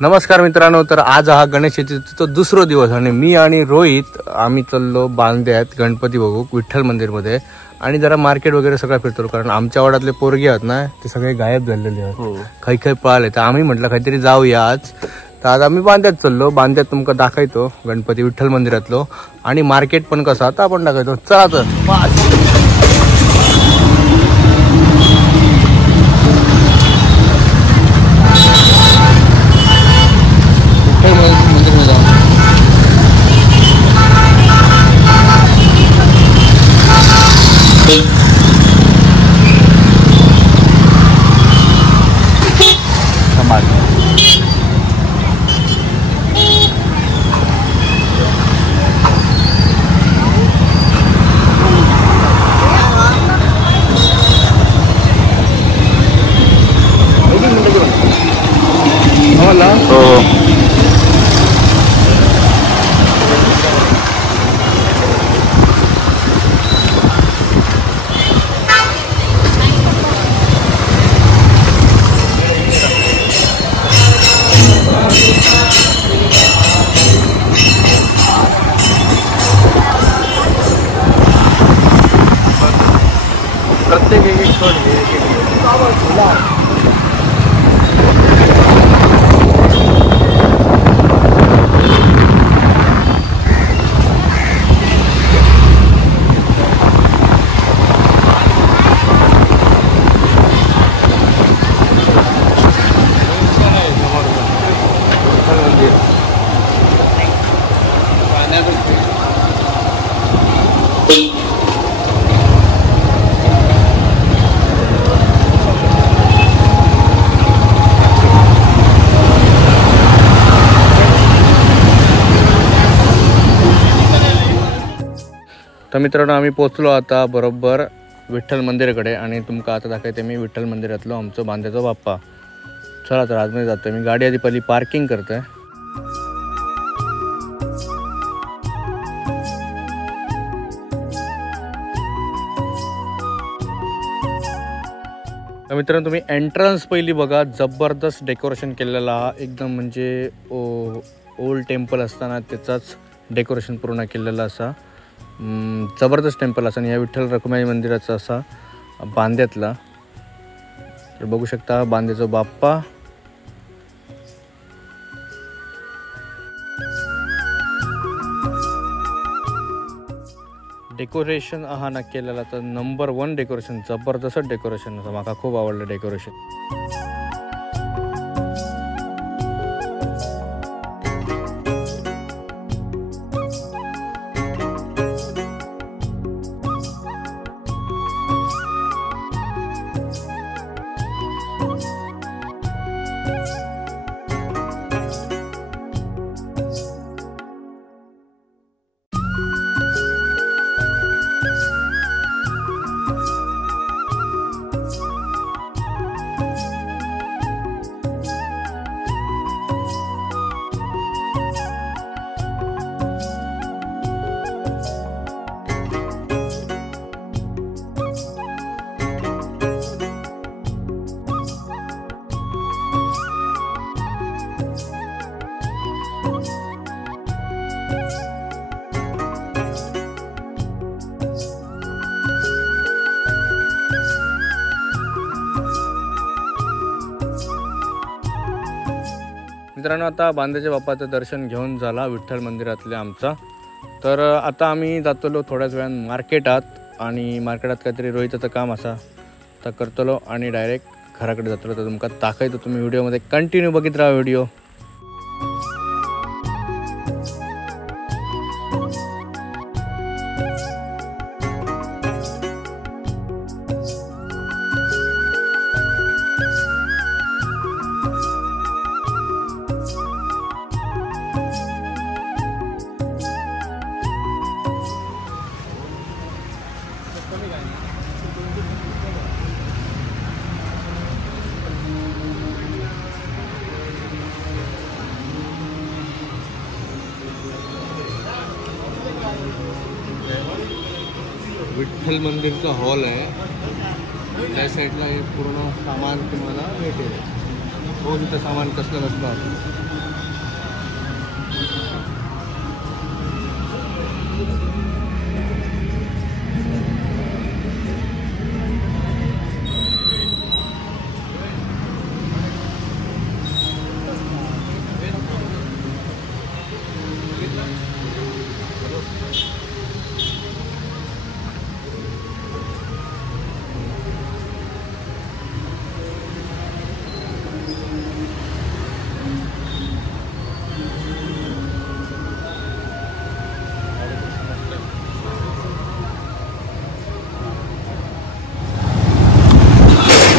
नमस्कार मित्रांनो, तर आज हा गणेश चतुर्थीचा दुसरा दिवस आणि मी आणि रोहित आम्ही चाललो बांद्यात गणपती बघू विठ्ठल मंदिरमध्ये आणि जरा मार्केट वगैरे सगळं फिरतो, कारण आमच्या वाड्यातले पोरगे आहेत ना ते सगळे गायब झालेले आहेत, खै खै पळाले. तर आम्ही म्हटलं काहीतरी जाऊया आज. तर आज आम्ही बांद्यात चाललो. बांद्यात तुमका दाखवतो गणपती विठ्ठल मंदिरातलो आणि मार्केट पण कसं आता आपण दाखवतो. चला तर प्रत्येक एक शॉट तर मित्रांनो, आम्ही पोचलो आता बरोबर विठ्ठल मंदिराकडे आणि तुमका आता दाखवते मी विठ्ठल मंदिरातलो आमचं बांद्याचा बाप्पा. चला तर आतमध्ये जातोय. मी गाडी आधी पहिली पार्किंग करतोय. तर मित्रांनो, तुम्ही एंट्रन्स पहिली बघा, जबरदस्त डेकोरेशन केलेला हा, एकदम म्हणजे ओल्ड टेम्पल असताना त्याचाच डेकोरेशन पूर्ण केलेला असा जबरदस्त टेम्पल असा. आणि या विठ्ठल रखुमाई मंदिराचा असा बांद्यातला. तर बघू शकता बांद्याचा बाप्पा. डेकोरेशन हा ना केलेला तर नंबर 1 डेकोरेशन, जबरदस्त डेकोरेशन असं. मला खूप आवडलं डेकोरेशन. मित्रांनो, आता बांद्याच्या बाप्पाचं दर्शन घेऊन झाला विठ्ठल मंदिरातल्या आमचा. तर आता आम्ही जातलो थोड्याच वेळान मार्केटात आणि मार्केटात काहीतरी रोहितचं काम असा तर करतलो आणि डायरेक्ट घराकडे जातलो. तर तुमका दाखवतो, तुम्ही व्हिडिओमध्ये कंटिन्यू बघित राहा व्हिडिओ. विठ्ठल मंदिरचा हॉल आहे, त्या साईडला हे पूर्ण सामान तुम्हाला भेटेल. हो तिथं सामान कसलं कसलं.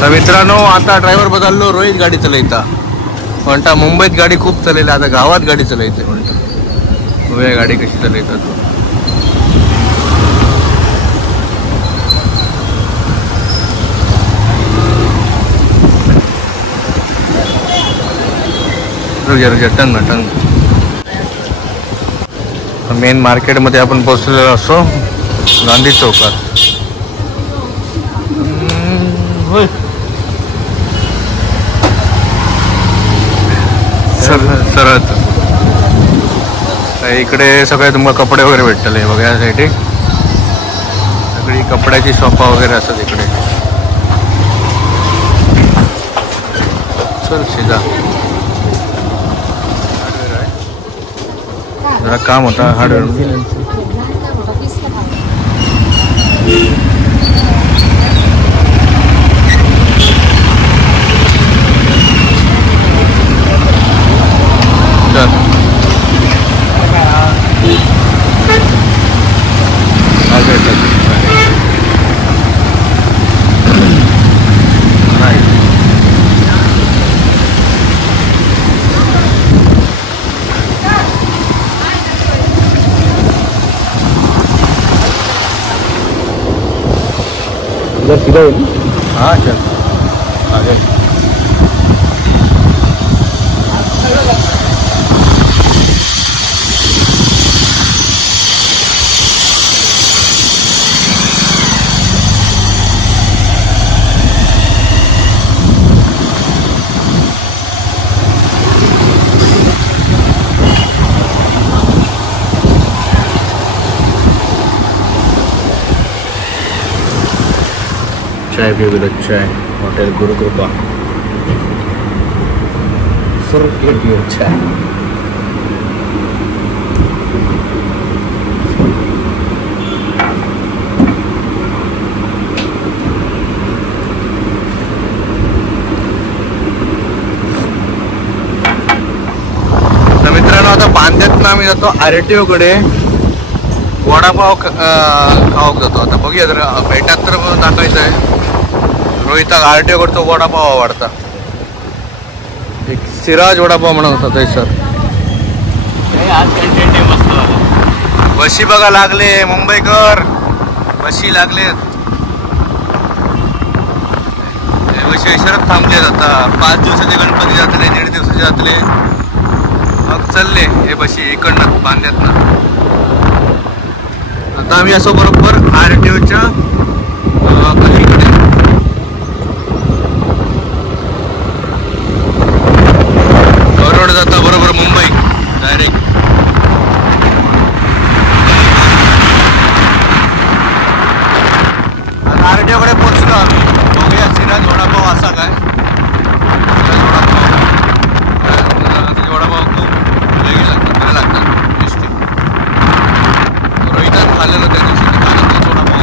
तर मित्रांनो आता ड्रायव्हर बदललो, रोहित गाडी चालवता. म्हणता मुंबईत गाडी खूप चालवली, आता गावात गाडी चालवते. म्हणता बघूया गाडी कशी चालवतात. टन मेन मार्केटमध्ये आपण पोहोचलेलो असतो, गांधी चौकात. सरळ इकडे सगळे तुम्हाला कपडे वगैरे भेटतले बघा. यासाठी सगळी कपड्याची शॉपा वगैरे असतात इकडे. चल सीधा जरा काम होता हार्डवेअर. सीधा हाँ चल आगे. चाय पिऊ चाय हॉटेल गुरुकृपा सर पिऊ चाय. तर मित्रांनो आता बांद्यात आम्ही जातो RTO कडे वडापाव खाऊ जातो. आता बघूया जर भेटात तर दाखवायचं आहे. रोहित RTO कडचा वडापाव आवडता. एक सिराज वडापाव म्हणत होता सर. बशी बघा लागले मुंबईकर, बशी लागलेत. बशी शरद थांबलेत. आता 5 दिवसाचे गणपती जातले, 1.5 दिवसाचे जातले, मग चालले हे बशी इकडनं बांद्यातनं. आता आम्ही असं बरोबर RTOच्या अलीकडे रोड जाता बरोबर मुंबई डायरेक्ट. आता RTO कडे पोहोचलो आम्ही. बघूया सिराज वडापाव असा काय. सिराज वडापाव खूप वेगळे लागतात, बरे लागतात, टेस्टी. रोहितात खाल्लेलं त्या दिवशी वडापाव.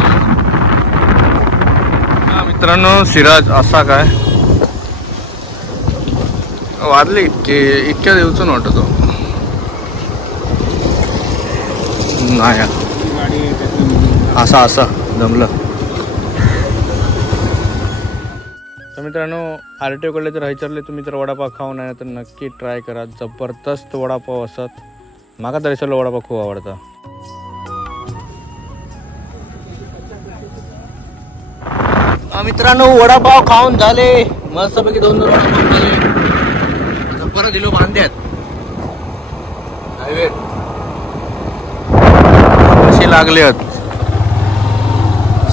हा मित्रांनो सिराज असा काय वाढले इतक्या दिवसून वाटतो नाही. असा जमलं. तर मित्रांनो RTO कडले जर विचारले तुम्ही तर वडापाव खाऊन आहे तर नक्की ट्राय करा. जबरदस्त वडापाव असतात. माका तरी सर्व वडापाव खूप आवडता. मित्रांनो वडापाव खाऊन झाले मस्तपैकी 2 वडापाव झाले. परत दिलो बांध्यात हायवे बशी लागले.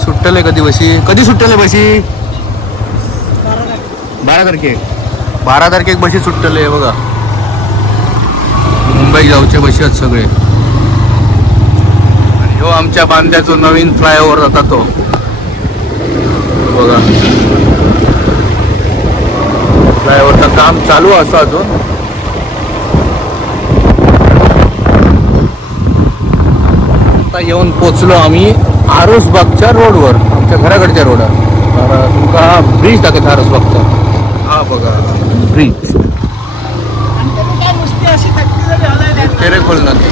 सुट्टले कधी बशी, कधी सुट्टले बशी 12 तारखे. 12 तारखेक बशी सुटले बघा, मुंबई जाऊचे बशी आहेत सगळे. आणि हो आमच्या बांद्याचो नवीन फ्लायओव्हर जाता तो बघा. फ्लायओव्हरचं काम चालू असं अजून. आता येऊन पोचलो आम्ही आरोसबागच्या रोडवर, आमच्या घराकडच्या रोडवर. तर तुमका हा ब्रिज दाखवतो आरोसबागचा. हा बघा ब्रिज, तेरेखोल नदी.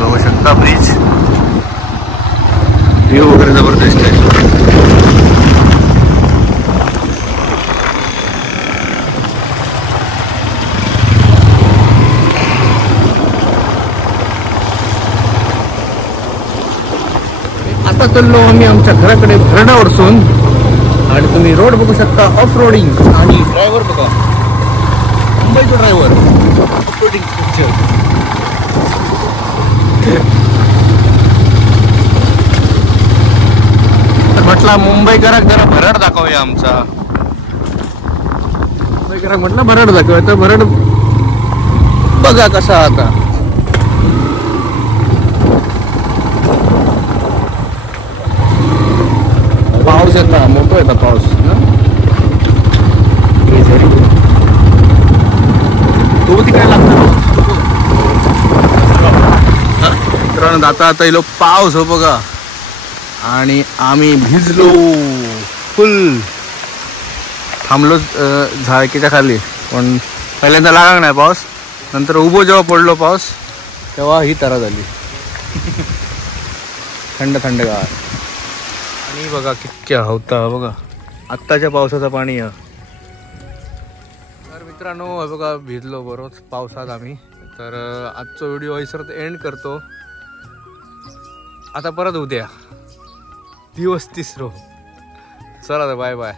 बघू शकता ब्रिज, व्ह्यू वगैरे जबरदस्त आहे. आता चाललो आम्ही आमच्या घराकडे भरडावरसून. आणि तुम्ही रोड बघू शकता, ऑफ रोडिंग. आणि ड्रायव्हर बघा, मुंबईचा ड्रायव्हर ऑफ रोडिंग. म्हटला मुंबईकराक जरा भरड दाखवूया आमचा. मुंबईकराक म्हटलं भरड दाखवूया, तर भरड बघा कसा आता. पाऊस येता, मोठा येता पाऊस ना. तो ती काय लागतं मित्रांनो. आता आता इलो पाऊस हो बघा. आणि आम्ही भिजलो फुल. थांबलो झाडकीच्या खाली, पण पहिल्यांदा लागला नाही पाऊस. नंतर उभो जेव्हा पडलो पाऊस तेव्हा ही तरा झाली. थंड थंड गार. आणि बघा कितक्या होता बघा आत्ताच्या पावसाचं पाणी. तर मित्रांनो बघा भिजलो बरोच पावसात आम्ही. तर आजचा व्हिडिओ हैसर एंड करतो. आता परत उद्या दिवस 3. चला तर बाय बाय.